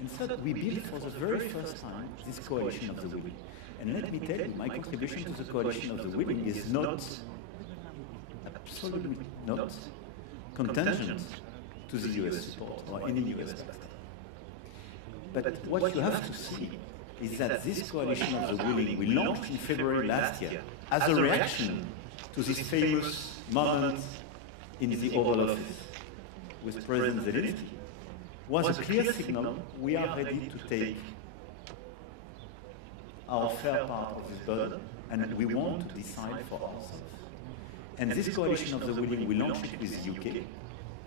And third, we built for the very first time this coalition of the willing. And let me tell you, my contribution to the coalition of the willing is not, absolutely not, contingent to the US support or any US backstop. But what you have to see is that this coalition of the willing we launched in February last year as a reaction to this famous moment in the Oval Office with President Zelensky was a clear signal we are ready to take our fair part of this burden, and we want to decide for ourselves. And this coalition of the willing, we launched it with the UK.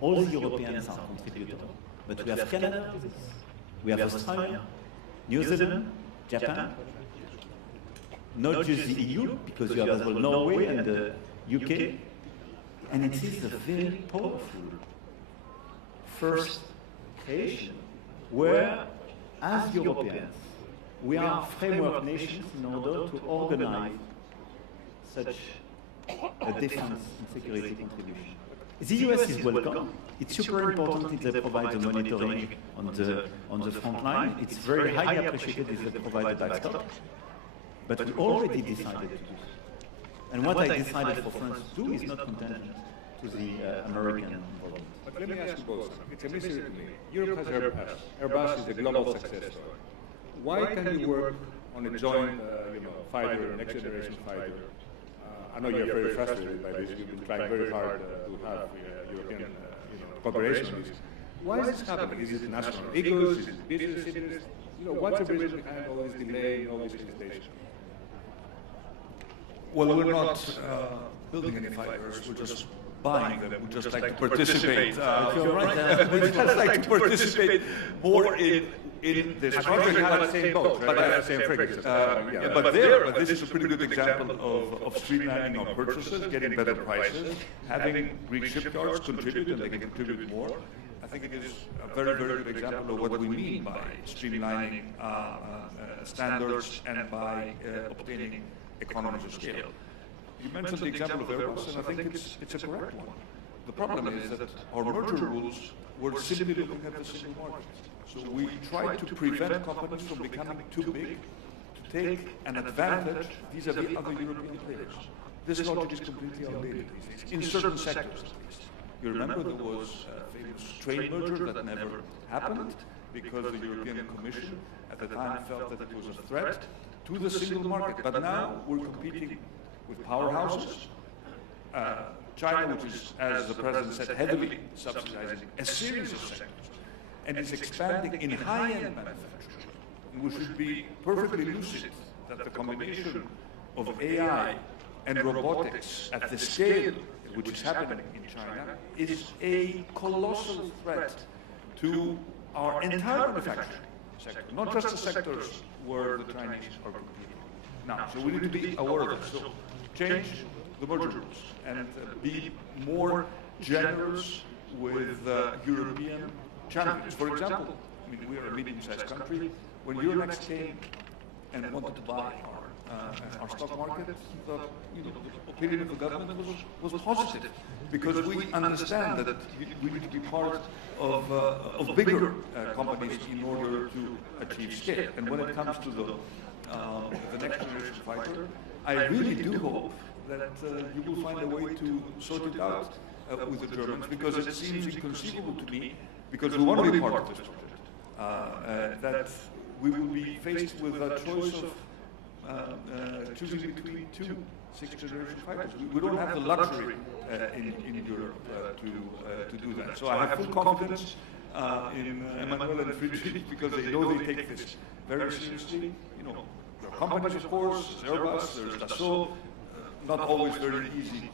All the Europeans are contributors, but we have Canada with us. We have Australia, New Zealand, Japan, not just the EU, because you have as well Norway and the UK, and it is a very powerful first creation where, as Europeans, we are framework nations in order to organize such a defense and security contribution. The US is welcome. It's super important if they provide the monitoring on the front line. It's very highly appreciated if they provide the backstop. But we already decided to do so. And what I decided for France to do is not contingent to the American involvement. But let me ask you both. It's a mystery to me. Europe has Airbus. Airbus is a global success story. Why can you work on a joint fighter, next generation fighter? I know you're very frustrated by this. You've been trying very hard to have European cooperation on this. Why is this happening? Is it national egos? Is it business interests? What's the reason behind all this delay and all this hesitation? Well, we're not building any fighters. We're just buying them. We just like to participate. We just like to participate more in this project. We have the same boat, but they have the same frigates. But this is a pretty good example of streamlining our purchases, getting better prices, having Greek shipyards contribute, and they can contribute more. I think it is a very, very good example of what we mean by streamlining standards and by obtaining economies of scale. You mentioned the example of Airbus, and I think it's a correct one. The problem is that our merger rules were simply looking at the single market. So we tried to prevent companies from becoming too big to take an advantage vis-à-vis other European players. This logic is completely outdated these days, in certain sectors at least. You remember there was a famous trade merger that never happened because the European Commission at the time felt that it was a threat to the single market. But now we're competing with powerhouses. China, which is, as the President said, heavily subsidizing a series of sectors, and is expanding in high-end manufacturing. And we should be perfectly lucid that the combination of AI and robotics at the scale which is happening in China is a colossal threat to our entire manufacturing sector, not just the sectors where the Chinese are competing. Now, so we need to be aware of that. So change the merger rules and be more generous with European champions. For example, I mean, we are a medium-sized country. When Euronext came and wanted to buy our stock market, the opinion of the government was positive, because we understand that we need to be part of bigger companies in order to achieve scale. And when it comes to the next generation fighter, I really do hope that you will find a way to sort it out with the Germans, because it seems inconceivable to me, because we want to be part of this project, that we will be faced with a choice of choosing between two sixth-generation fighters. We don't have the luxury in Europe to do that. So I have full confidence in Emmanuel and Friedrich, because they know they take this very seriously. There are companies, of course, there's Airbus, there's Dassault, not always very easy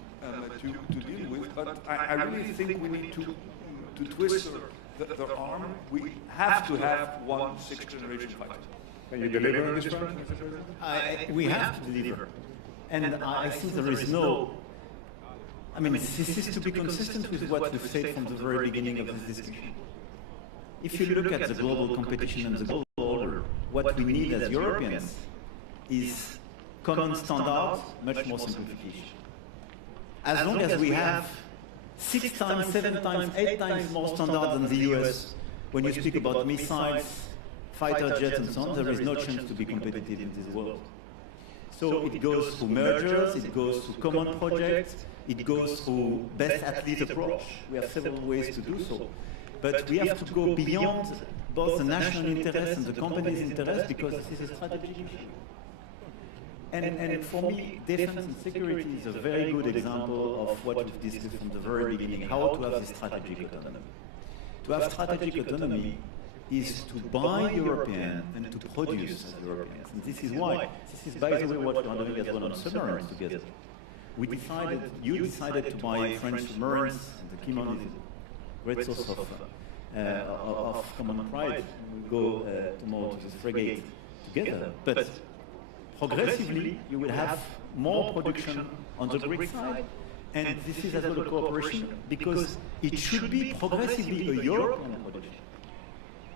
to deal with, but I really think we need to twist their arm. We have to have one sixth-generation fighter. Can you deliver on this front? We have to deliver. And I think there is no... I mean, this is to be consistent with what we've said from the very beginning of this discussion. If you look at the global competition and the global order, what we need as Europeans is common standards, much more simplification. As long as we have 6 times, 7 times, 8 times more standards than the US, when you speak about missiles, fighter jets and so on, there is no chance to be competitive in this world. So it goes through mergers, it goes through common projects, it goes through best athlete approach. We have several ways to do so. But we have to go beyond both the national interest and the company's interest, because this is a strategic issue. And for me, defense and security is a very good example of what we've discussed from the very beginning, how to have this strategic autonomy. To have strategic autonomy is to buy European and to produce as Europeans. And this is why, this is by the way what we are doing as well on submarines together. You decided to buy French submarines, and the Kimon is a great source of common pride. We go tomorrow to this frigate together. But progressively, you will have more production on the Greek side. And this is as well a cooperation, because it should be progressively a European production.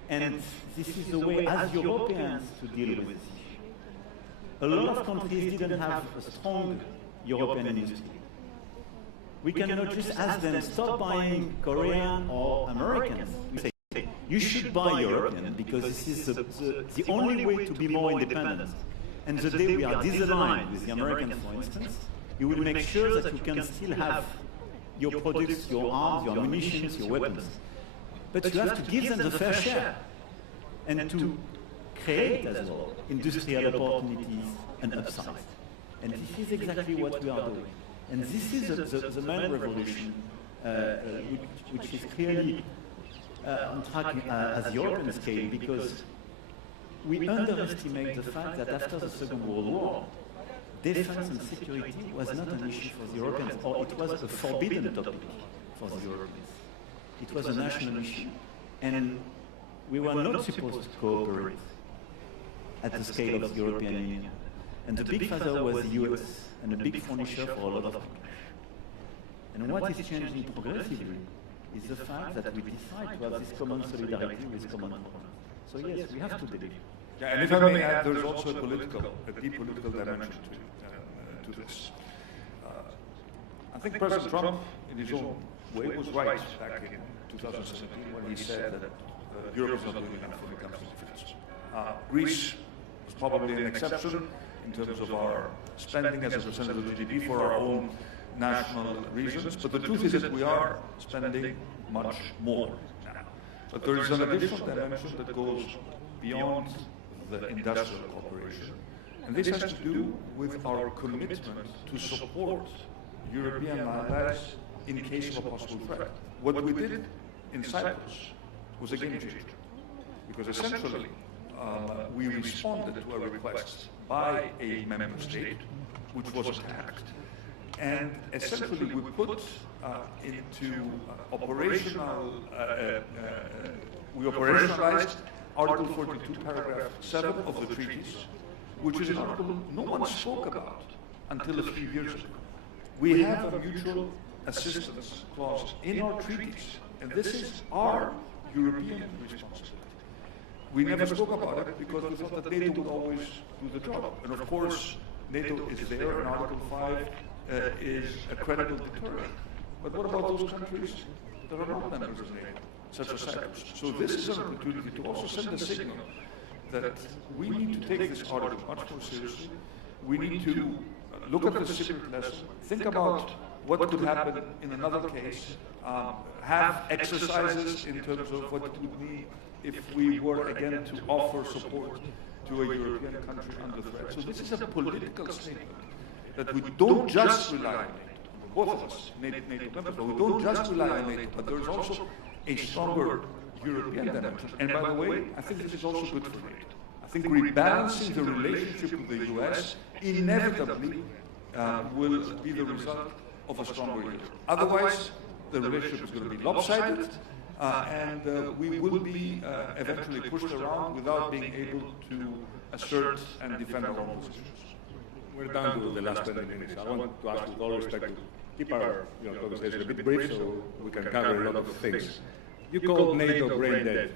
And this is the way, as Europeans, to deal with this issue. A lot of countries didn't have a strong European industry. We cannot just ask them, stop buying Korean or Americans. We say, you should buy European, because this is the only way to be more independent. And the day we are disaligned with the Americans, for instance, you will make sure that you can still have your products, your arms, your munitions, your weapons. But you have to give them the fair share and to create as well industrial opportunities and upside. And this is exactly what we are doing. And this is the main revolution, which is clearly on track at the European scale, because we underestimate the fact that after the Second World War, defense and security was not an issue for the Europeans, or it was a forbidden topic for the Europeans. It was a national issue, and we were not supposed to cooperate at the scale of the European Union. And the big father was the US, and a big furnisher for a lot of countries. And what is changing progressively is the fact that we decide to have this common solidarity with common problems. So yes, we have to deliver. Yeah, and if I may add, there's also a deep political dimension to this. I think President Trump, in his own way, was right back in 2017 when he said that Europe is not doing enough when it comes to defense. Greece is probably an exception in terms of our spending as a percentage of GDP for our own national reasons, but the truth is that we are spending much more now. But there is an additional dimension that goes beyond the industrial cooperation, and this has to do with our commitment to support European allies in case of a possible threat. What we did in Cyprus was a game changer, because essentially we responded to a request by a member state which was attacked, and essentially we put into we operationalized Article 42, paragraph 7 of the treaties, which is an article no one spoke about until a few years ago. We have a mutual assistance clause in our treaties, and this is our European responsibility. We never spoke about it because we thought that NATO would always do the job. And of course, NATO is there, and Article 5 is a credible deterrent. But what about those countries that are not members of NATO, such as Cyprus? So this is an opportunity to also send a signal that we need to take this article much more seriously. We need to look at the secret lesson, think about what could happen in another case, have exercises in terms of what it would mean if we were again to offer support to a European country under threat. So this is a political statement that we don't just rely on NATO, both of us, NATO members, but we don't just rely on NATO, but there is also a stronger European dimension. And by the way, I think this is also good for NATO. I think rebalancing the relationship with the US inevitably will be the result of a stronger Europe. Otherwise, the relationship is going to be lopsided, and we will be eventually pushed around without being able to assert and defend our own positions. We're down to the last 20 minutes. I want to ask, with all respect, to keep our conversation a bit brief so we can cover a lot of things. You called NATO brain dead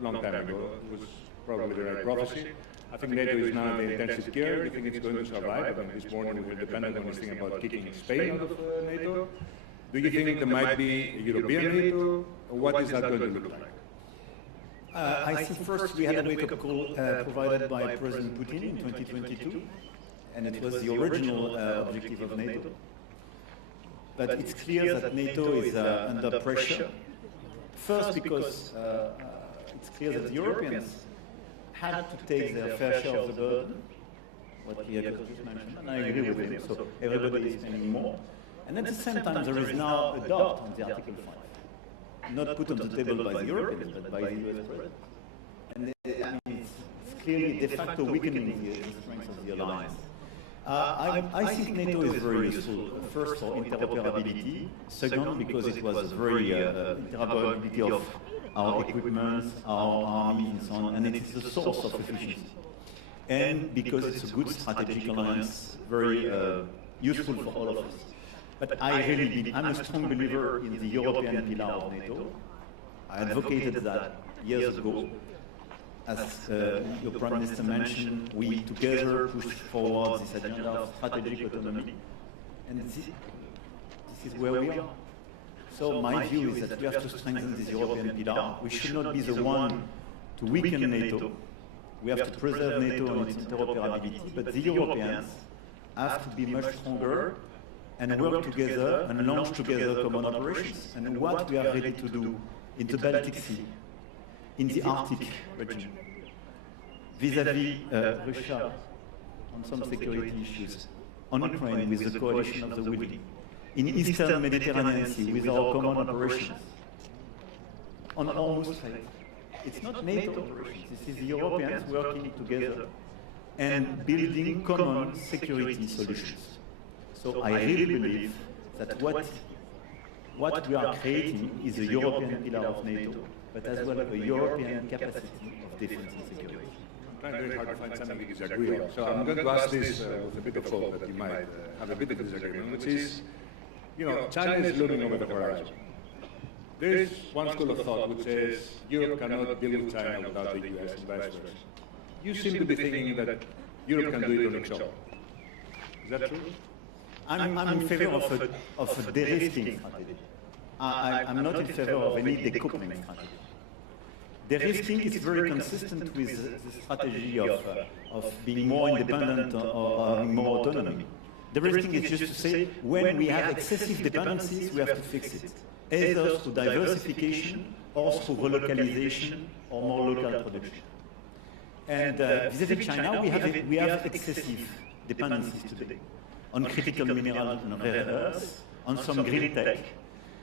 a long time ago. It was probably the right prophecy. I think NATO is now in the intensive care. You think it's going to survive? I mean, this morning we were dependent on this thing about kicking Spain out of NATO. Do you think there might be a European NATO, or what is that going to look like? I think first we had a wake-up call provided by President Putin in 2022, and it was the original objective of NATO. But it's clear that NATO is under pressure. First, because it's clear that the Europeans had to take their fair share of the burden, what he had just mentioned, and I agree with him, so everybody is spending more. And at the same time, there is now a doubt on the Article 5, not put on the table by the Europeans, but by the US President. And it's clearly de facto weakening the strength of the alliance. I think NATO is very useful, first for interoperability, second because it was very interoperability of our equipment, our army and so on, and it is a source of efficiency. And because it's a good strategic alliance, very useful for all of us. But I'm a strong believer in the European pillar of NATO. I advocated that years ago. As your Prime Minister mentioned, we together pushed forward this agenda of strategic autonomy. And this is where we are. So my view is that we have to strengthen this European pillar. We should not be the one to weaken NATO. We have to preserve NATO and its interoperability, but the Europeans have to be much stronger and work together and launch together common operations. And what we are ready to do in the Baltic Sea, in the Arctic region, vis-à-vis Russia on some security issues, on Ukraine with the coalition of the willing, in Eastern Mediterranean Sea with our common operations, on Hormuz Strait. It's not NATO operations, this is the Europeans working together and building common security solutions. So I really believe that what we are creating is a European pillar of NATO, but as well a European capacity of defense and security. I'm trying very hard to find something we disagree on. So I'm going to ask this with a bit of hope that you might have a bit of disagreement, which is, China is looming over the horizon. There is one school of thought which says Europe cannot deal with China without the US and vice versa. You seem to be thinking that Europe can do it on its own. Is that true? I'm in favor of a de-risking strategy. I'm not in favor of any decoupling strategy. De-risking is very consistent with the strategy of being more independent or more autonomy. De-risking is just to say when we have excessive dependencies, we have to fix it, either through diversification or through relocalization or more local production. And vis-à-vis China, we have excessive dependencies today on critical minerals and rare earths, on some green tech,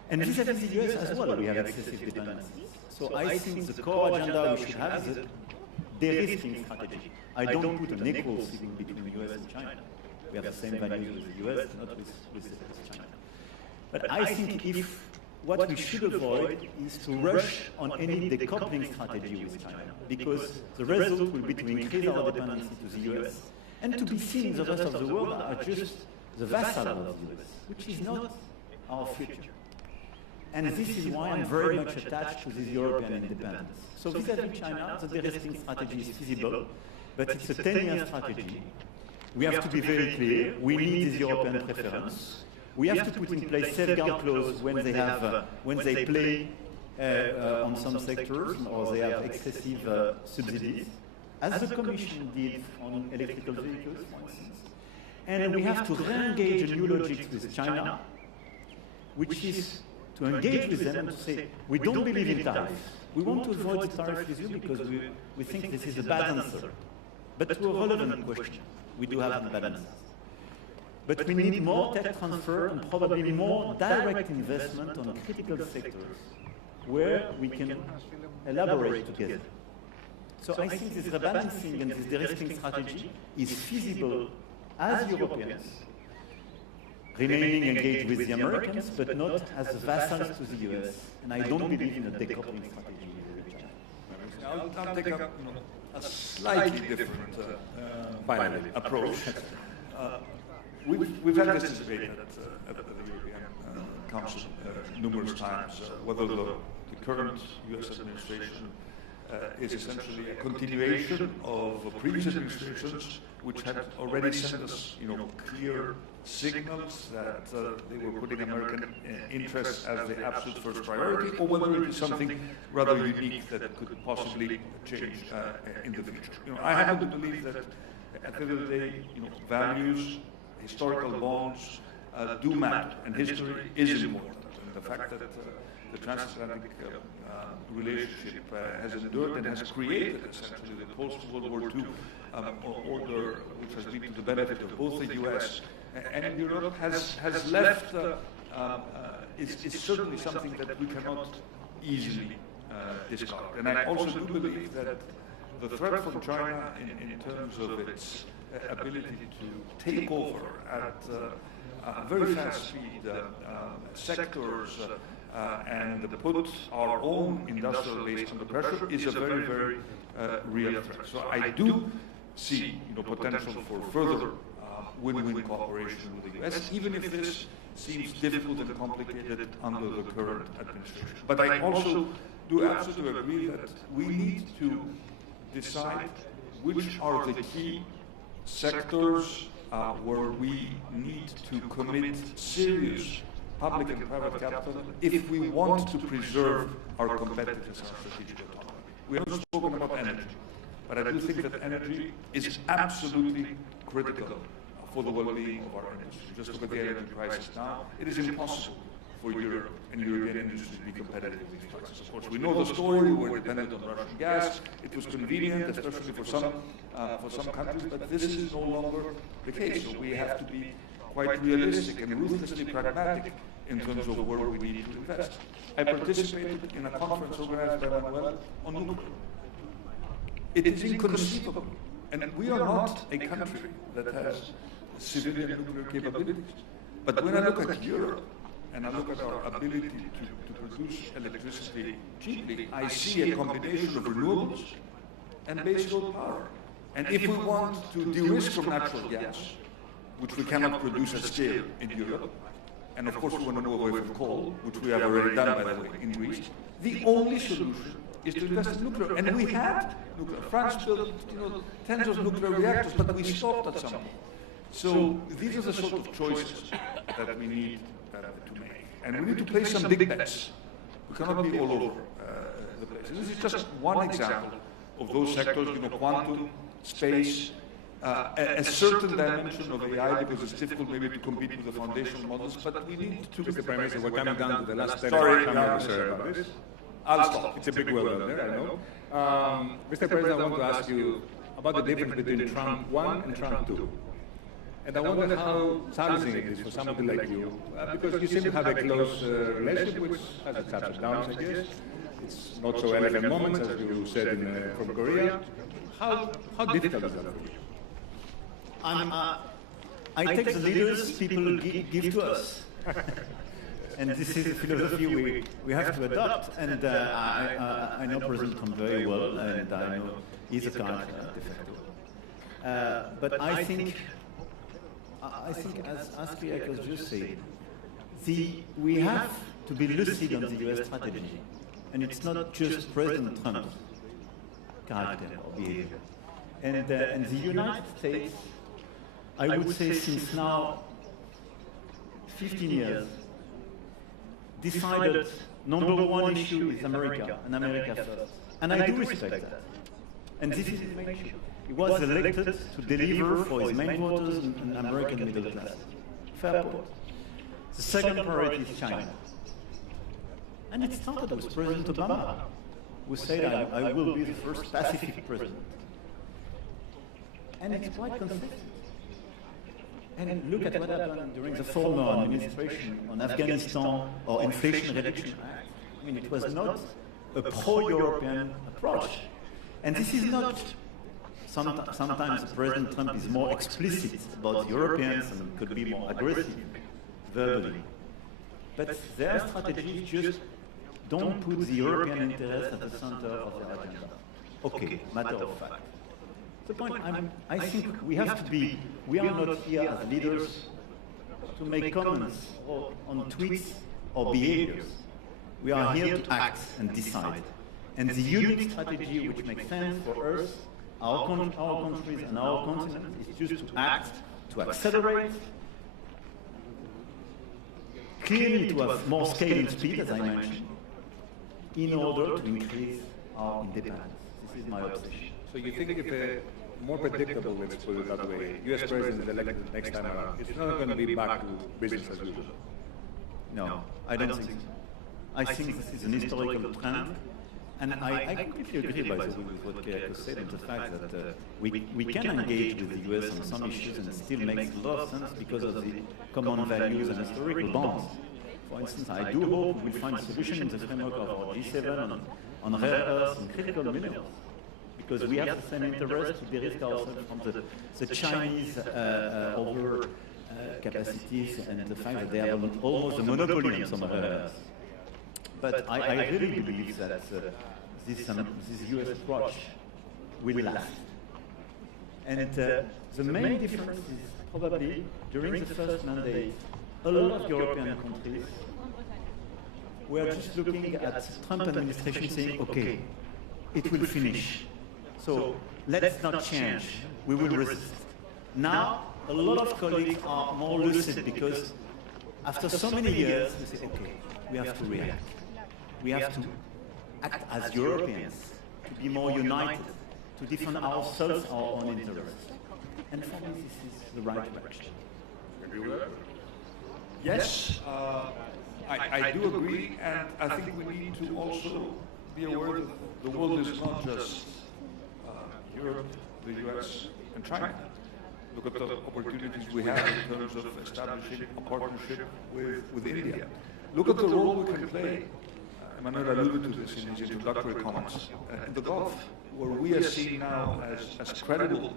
and vis-à-vis the US as well, we have excessive dependencies. So I think the core agenda we should have is a de-risking strategy. I don't put an equal ceiling between the US and China. We have the same values with the US, not with China. But I think what we should avoid is to rush on any decoupling strategy with China, because the result will be to increase our dependency to the US and to be seen in the rest of the world are just the vassal of the US, which is not our future. And this is why I'm very much attached to this European independence. So vis-à-vis China, the de-risking strategy is feasible, but it's a 10-year strategy. We have to be very clear. We need this European preference. We have to put in place safeguard clauses when they play on some sectors or they have excessive subsidies, as the Commission did on electrical vehicles, for instance. And we have to re-engage a new logic with China, which is to engage with them and to say, we don't believe in tariffs. We want to avoid the tariff with you because we think this is a bad answer. But to a relevant question, we do have imbalances. But we need more tech transfer and probably more direct investment on critical sectors where we can elaborate together. So I think this rebalancing and this de-risking strategy is feasible as Europeans, remaining engaged with the Americans, but not as vassals to the US. And I don't believe in a decoupling strategy with China. I'll take up a slightly different approach. We've had this debate at the European Council numerous times, whether the current US administration is essentially a continuation of previous administrations, which had already sent us, clear signals that they were putting American interests as the absolute first priority, or whether it is something rather unique that could possibly change in the future. I happen to believe that at the end of the day, values, historical bonds do matter, and history is important. And the fact that the transatlantic relationship has endured and has created essentially the post-World War II order, which has been to the benefit of both the U.S. and Europe, has left, is certainly something that we cannot easily discard. And I also do believe that the threat from China in terms of its ability to take over at very fast speed sectors and put our own industrial base under pressure is a very, very real threat. So I do see potential for further win-win cooperation with the U.S., even if this seems difficult and complicated under the current administration. But I also do absolutely agree that we need to decide which are the key sectors where we need to commit serious public and private capital if we want to preserve our competitiveness and strategic autonomy. We haven't spoken about energy, but I do think that energy is absolutely critical for the well-being of our industry. Just look at the energy crisis now. It is impossible for Europe and European industry to be competitive with these prices. Of course, we know the story. We were dependent on Russian gas. It was convenient, especially for some countries, but this is no longer the case. So we have to be quite realistic and ruthlessly pragmatic in terms of where we need to invest. I participated in a conference organized by Manuel on nuclear. It is inconceivable. And we are not a country that has civilian nuclear capabilities. But when I look at Europe, and I look at our ability to produce electricity cheaply, I see a combination of renewables and baseload power. And if we want to de-risk from natural gas, which we cannot produce at scale in Europe, and of course we want to move away from coal, which we have already done, by the way, in Greece, the only solution is to invest in nuclear. And we had nuclear. France built tens of nuclear reactors, but we stopped at some point. So these are the sort of choices that we need to make. And we need to place some big bets. We cannot be all over the place. And this is just one example of those sectors, quantum, space, a certain dimension of AI, because it's difficult maybe to compete with the foundational models, but we need to... Mr. Prime Minister, we're coming down to the last 10 Sorry, minutes about this. I'll stop. It's a big world out there, I know. Mr. President, I want to ask you about the difference between Trump 1 and Trump 2. And I wonder how challenging it is for somebody like you, because you seem to have a close relationship, which has its ups and downs, I guess. It's not so elegant moments, as you said from Korea. How difficult is that for you? I take the leaders people give to us. And this is a philosophy we have to adopt. And I know President Trump very well, and I know he's a character, de facto. But I think, as Kriak was just saying, we have to be lucid on the US strategy. And it's not just President Trump's character or behavior. And the United States, I would say since now 15 years, decided number one issue is America, and America first. And I do respect that. And this is his main issue. He was elected to deliver for his main voters and American middle class. Fair point. The second priority is China. And it started with President Obama, who said, I will be the first Pacific president. And it's quite consistent. And look at what happened during the former administration on Afghanistan or Inflation Reduction Act. I mean, it was not a pro-European approach. And this is not... Sometimes President Trump is more explicit about Europeans and could be more aggressive verbally. But their strategy is just don't put the European interest at the center of their agenda. Okay, matter of fact. The point, I think we have to be, we are not here as leaders to make comments on tweets or behaviors. We are here to act and decide. And the unique strategy which makes sense for us, our countries and our continent, is just to act, to accelerate, clearly to have more scale and speed, as I mentioned, in order to increase our independence. This is my obsession. So you think if a more predictable, let's put it that way, U.S. president is elected next time around, it's not going to be back to business as usual? No, I don't think so. I think this is an historical trend. And I completely agree, by the way, with what Kyriakos said, and the fact that we can engage with the US on some issues and it still makes a lot of sense because of the common values and historical bonds. For instance, I do hope we'll find a solution in the framework of our G7 on rare earths and critical minerals, because we have the same interest to de-risk ourselves from the Chinese over capacities and the fact that they have almost a monopoly on some rare earths. But I really believe that this US approach will last. And the main difference is probably during the first mandate, a lot of European countries were just looking at the Trump administration saying, okay, it will finish. So let's not change. We will resist. Now, a lot of colleagues are more lucid because after so many years, we say, okay, we have to react. We have to act as Europeans, to be more united, to defend ourselves, our own interests. And for me, this is the right direction. Yes, I do agree, and I think we need to also be aware that the world is not just Europe, the US, and China. Look at the opportunities we have in terms of establishing a partnership with India. Look at the role we can play. Emmanuel alluded to this in his introductory comments. In the Gulf, where we are seen now as credible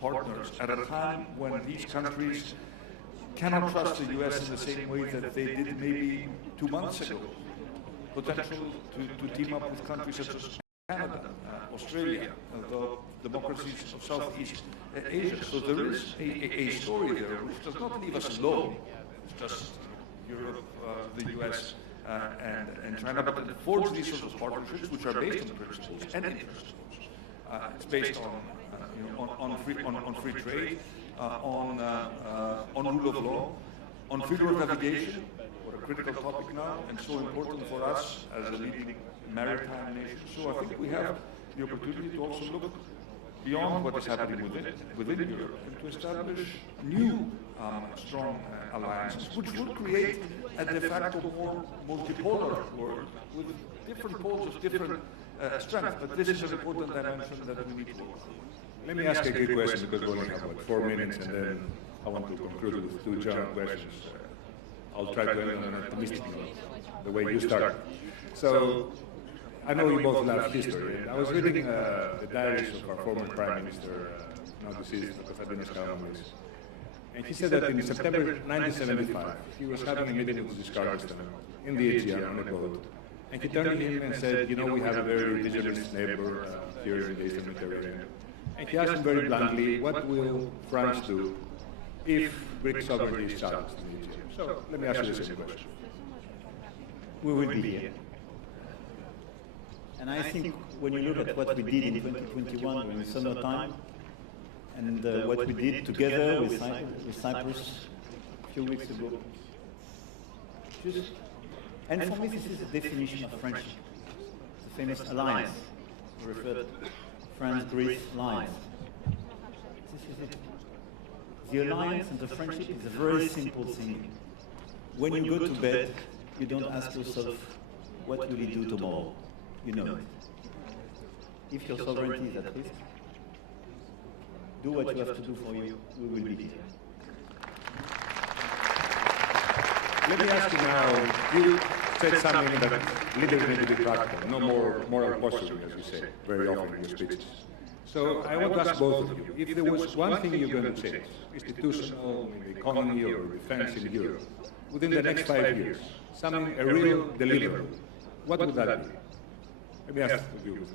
partners at a time when these countries cannot trust the U.S. in the same way that they did maybe 2 months ago. Potential to team up with countries such as Canada, Australia, the democracies of Southeast Asia. So there is a story there which does not leave us alone. It's just Europe, the U.S., and China, but it forge these sorts of partnerships which are based on principles and interests. It's based on free trade, on rule of law, on freedom of navigation, what a critical topic now, and so important for us as a leading maritime nation. So I think we have the opportunity to also look beyond what is happening within Europe and to establish new strong alliances, which will create a de facto more multipolar world with different poles of different strength. But this is an important dimension that we need to work on. Let me ask a quick question because we only have 4 minutes, and then I want to conclude with 2 general questions. I'll try to end on an optimistic note, the way you started. So, I know you both love history. I was reading the diaries of our former Prime Minister, now deceased, Konstantinos Karamanlis, and he said that in September 1975, he was having a meeting with his Kyrgyzstan in the Aegean on a boat, and he turned to him and said, you know, we have a very indigenous neighbor here in the Eastern Mediterranean. And he asked him very bluntly, what will France do if Greek sovereignty is challenged in the Aegean? So let me ask you the same question. We will be here. And I think when you look at what we did in 2021 during summertime, and what we did together with Cyprus a few weeks ago, and for me this is the definition of friendship, the famous alliance, referred to France-Greece alliance. This is it. The alliance and the friendship is a very simple thing. When you go to bed, you don't ask yourself, what will you do tomorrow? You know it. If your sovereignty is at risk, do what you have to do for you. We will be here. Let me ask you now, you said something that leaders need to be practical, no more moral posturing, as you say very often in your speeches. So I want to ask both of you, if there was one thing you're going to change, institutional, in the economy or defense in Europe, within the next 5 years, something, a real deliverable, what would that be? Let me ask you.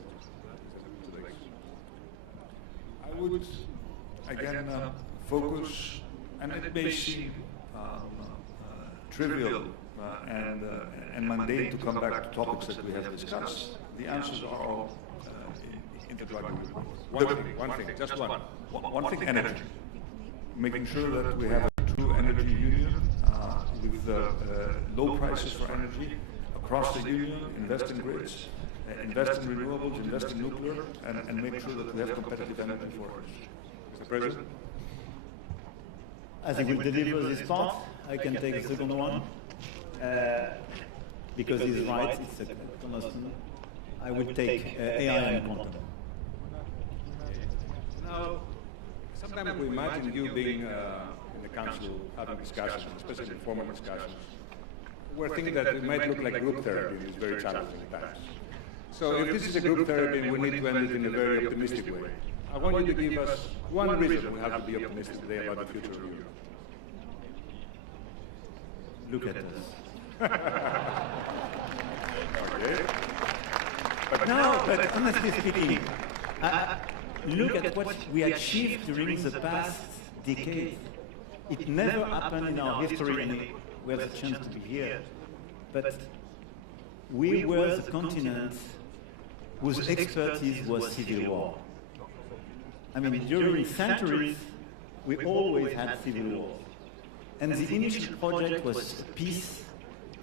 I would, again, focus, and it may seem trivial and mundane to come back to topics that we have discussed, the answers are all in the drug report. One thing, just one. One thing, energy. Making sure that we have a true energy union with low prices for energy across the union, invest in grids, invest in renewables, invest in nuclear, and make sure that we have competitive energy for us. Mr. President? As I will deliver this part, I can take the second one. Because he's right, it's a constant. I will take AI and quantum. Now, sometimes we imagine you being in the council having discussions, especially informal discussions. We're thinking that it might look like group therapy in these very challenging times. So if this is a group therapy, we need to end it in a very optimistic way. I want you to give us one reason we have to be optimistic today about the future of Europe. Look at us. Okay. But honestly speaking, look at what we achieved during the past decade. It never happened in our history, and we have the chance to be here. But we were the continent whose expertise was civil war. I mean, during centuries, we always had civil wars. And the initial project was a peace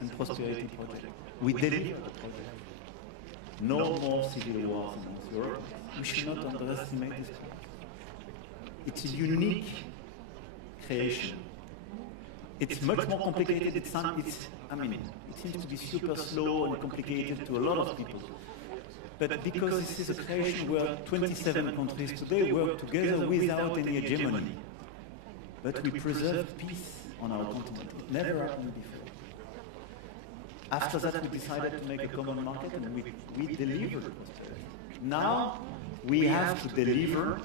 and prosperity project. We delivered the project. No more civil wars in Europe. We should not underestimate this. It's a unique creation. It's much more complicated. It seems to be super slow and complicated to a lot of people. But because this is a creation where 27 countries today work together without any hegemony, but we preserve peace on our continent. It never happened before. After that, we decided to make a common market, and we delivered. Now, we have to deliver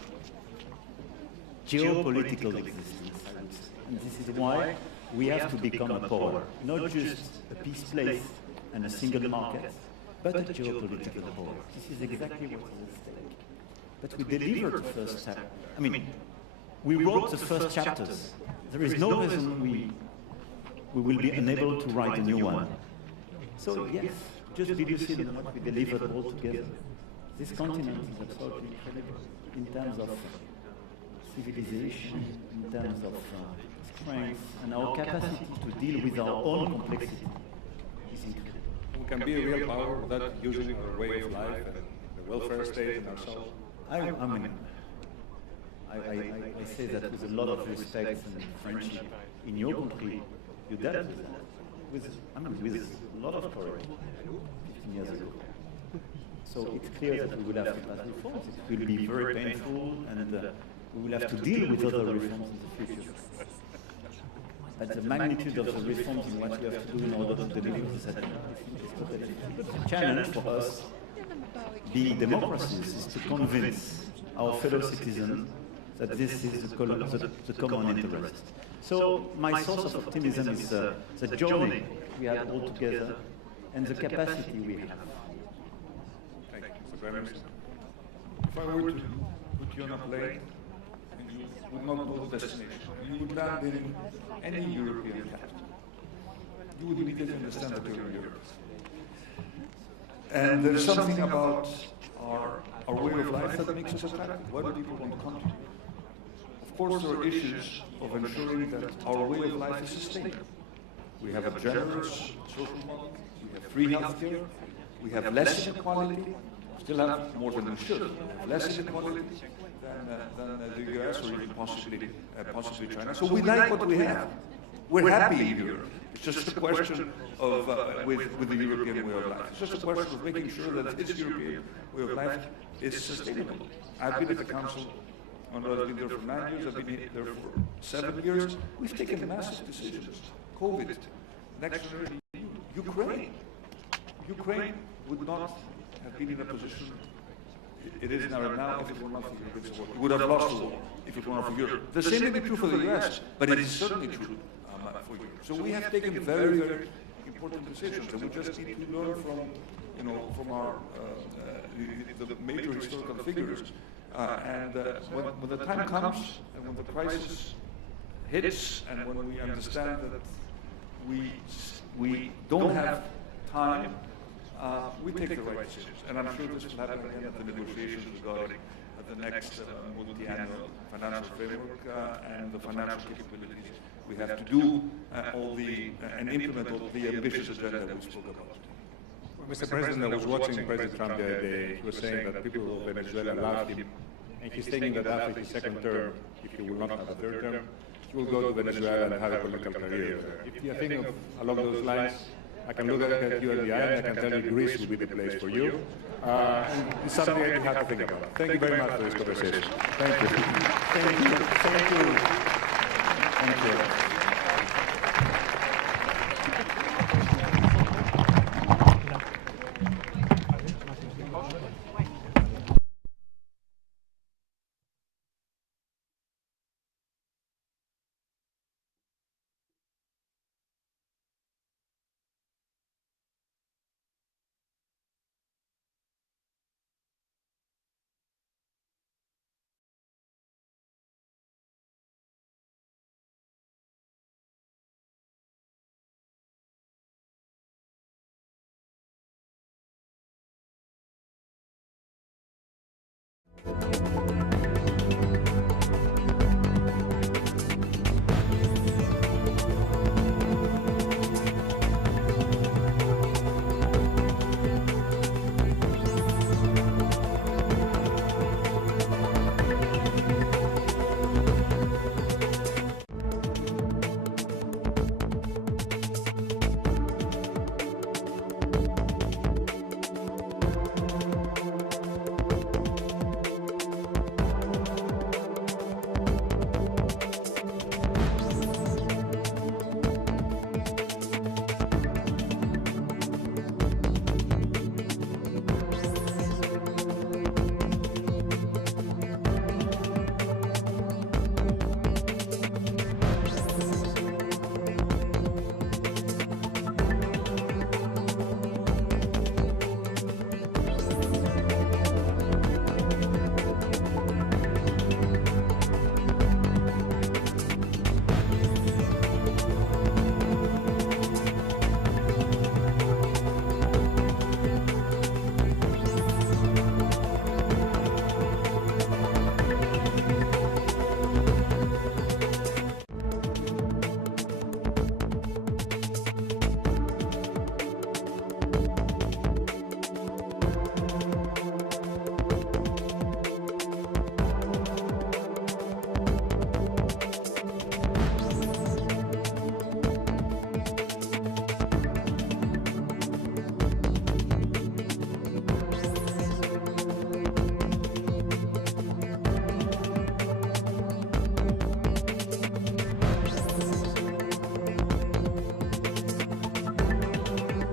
geopolitical existence, I would say. And this is why we have to become a power, not just a peace place and a single market, but a geopolitical power. This is exactly what is at stake. But we delivered the first chapter. I mean, we wrote the first chapters. There is no reason we will be unable to write a new one. So yes, just be lucid on what we delivered all together. This continent is absolutely incredible in terms of civilization, in terms of strength, and our capacity to deal with our own complexity is incredible. We can be a real power without using our way of life and the welfare state and ourselves. I say that with a lot of respect and friendship. In your country, you dealt with that. With a lot of courage 15 years ago. So it's clear that we will have to pass reforms. It will be very painful, and we will have to deal with other reforms in the future. But the magnitude of the reforms in what we have to do in order to deliver this is challenge for us, being democracies, is to convince our fellow citizens that this is the common interest. So my source of optimism is the journey we have all together and the capacity we have. Thank you, Mr. Prime Minister. If I were to put you on a plane and you would not know the destination, you would land in any European capital, you would immediately understand that you're in Europe. And there's something about our way of life that makes us attractive. Why do people want to come to? Of course, there are issues of ensuring that our way of life is sustainable. We have a generous social model, we have free healthcare, we have less inequality, still have more than we should, less inequality than the US or even possibly China. So we like what we have. We're happy in Europe. It's just a question of, with the European way of life. It's just a question of making sure that this European way of life is sustainable. I've been at the Council. I've been there for 9 years, I've been there for 7 years. We've taken massive decisions. COVID, next generation, Ukraine. Ukraine would not have been in a position it is now if it were not for European support. It would have lost the war if it were not for Europe. The same may be true for the US, but it is certainly true for Europe. So we have taken very, very important decisions, and we just need to learn from our the major historical figures. When the time comes, and when the crisis hits, and when we understand that we don't have time we take the right decisions. And I'm sure this will happen again at the negotiations regarding the next multi-annual financial framework and the financial capabilities we have to do and implement all the ambitious agenda we spoke about. Mr. President, I was watching President Trump the other day. He was saying that people of Venezuela love him, and he's thinking that after his second term, if he will not have a third term, he will go to Venezuela and have a political career there. If you're thinking along those lines, I can look at you at the eye and I can tell you Greece will be the place for you. And it's something that you have to think about. Thank you very much for this conversation. Thank you. Thank you. Thank you. Thank you.